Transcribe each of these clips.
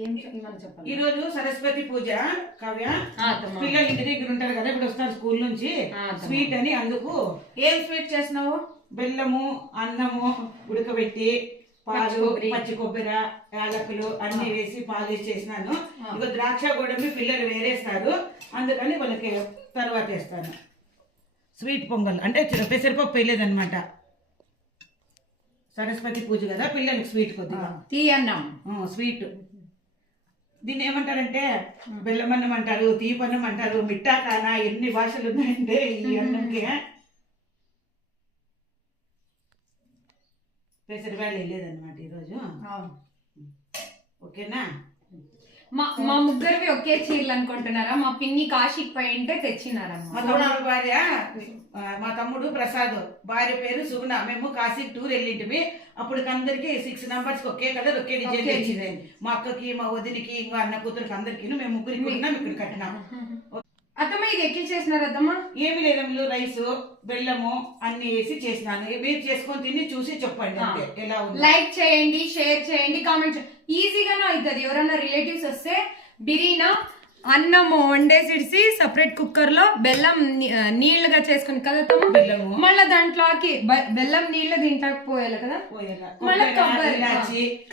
ఈ రోజు సరస్వతి పూజ కావ్య. పిల్లలు ఇంటి దగ్గర ఉంటారు కదా, ఇప్పుడు వస్తారు స్కూల్ నుంచి. స్వీట్ అని అందుకు. ఏం స్వీట్ చేసినావు? బెల్లము, అన్నము ఉడకబెట్టి, పాలు, పచ్చి కొబ్బరి, యాలకులు అన్ని వేసి పాలిష్ చేసినాను. ఇక ద్రాక్ష గోడమి పిల్లలు వేరేస్తారు, అందుకని వాళ్ళకి తర్వాత వేస్తాను. స్వీట్ పొంగల్ అంటే పెసరపప్పు వేయలేదన్నమాట. సరస్వతి పూజ కదా, పిల్లలకి స్వీట్ కొద్దిగా తీయన్నం స్వీట్. దీన్ని ఏమంటారంటే బెల్లమన్నం అంటారు, తీపన్నం అంటారు, మిట్టా కానా, ఎన్ని భాషలు ఉన్నాయంటే ఈ అన్నంకి. పెసరబ్యాళ్ళు వెళ్ళేదన్నమాట ఈరోజు. ఓకేనా? మా ముగ్గురివి ఒకే చీరలు అనుకుంటున్నారా? మా పిన్ని కాశీకి పోయి ఉంటే తెచ్చినారమ్మా. మా తమ్ముడు భార్య, మా తమ్ముడు ప్రసాద్ భార్య పేరు సుగుణ. మేము కాశీకి టూర్ వెళ్ళింటిమి. అప్పుడు అందరికి 6 numbers ఒకే కలర్ ఒకే డిజైన్ తెచ్చింది. మా అక్కకి, మా వదినికి, ఇంకా అన్న కూతురికి అందరికి మేము ముగ్గురికి ఉన్నాం, ఇక్కడ కట్టినాం. అత్తమ్మ ఇది ఎక్కి చేసినారు అత్తమ్మ? ఏమి లేదమ్ములు, రైస్ బెల్లము అన్ని వేసి చేసినాను. మీరు చేసుకొని తిని చూసి చెప్పండి అంతే ఎలా ఉంది. లైక్ చేయండి, షేర్ చేయండి, కామెంట్ చేయండి. ఈజీగానే అవుతుంది. ఎవరైనా రిలేటివ్స్ వస్తే బిరీనా అన్నము వండేసిడిసి సపరేట్ కుక్కర్ లో బెల్లం నీళ్లుగా చేసుకుని కదా బెల్లము, మళ్ళీ దాంట్లోకి బెల్లం నీళ్లు దీంట్లోకి పోయాలి కదా, మళ్ళీ కొబ్బరి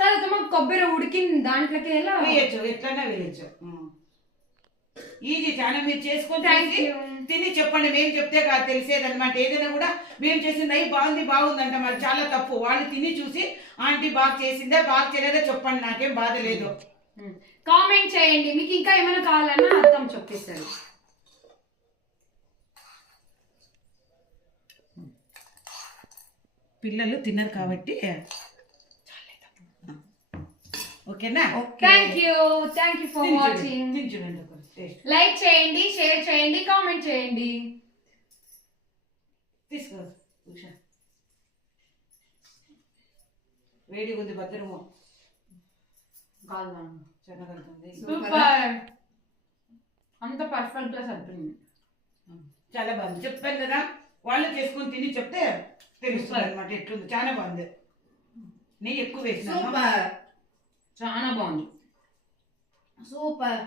కదా కొబ్బరి ఉడికిన దాంట్లోకి ఎలా వేయచ్చు, ఎట్లన్నా వేయచ్చు. ఈజీ చాలా. మీరు చేసుకొని తిని చెప్పండి. మేము చెప్తే కాదు తెలిసేదన్నమాట. ఏదైనా కూడా మేము చేసింది అయ్యి బాగుంది అంట, మరి చాలా తప్పు. వాళ్ళు తిని చూసి ఆంటీ బాగా చేసిందా బాగా చేయలేదా చెప్పండి, నాకేం బాధ లేదు. కామెంట్ చేయండి. మీకు ఇంకా ఏమైనా కావాలన్నా అర్థం చెప్పేస్తారు. పిల్లలు తిన్నారు కాబట్టి ఓకేనా? Thank you for watching. Like చేయండి, షేర్ చేయండి, కామెంట్ చేయండి. తీసుకో ఉషా, వేడిగా ఉంది, భద్రము చెనగలుతుంది. సూపర్, అంత పర్ఫెక్ట్ గా సరిపోయింది. చాలా బాగుంది. చెప్పాను కదా, వాళ్ళు చేసుకొని తిని చెప్తే తెలుస్తుంది అనమాట ఎట్లుంది. చాలా బాగుంది. నెయ్యి ఎక్కువ వేసిన, చాలా బాగుంది. సూపర్.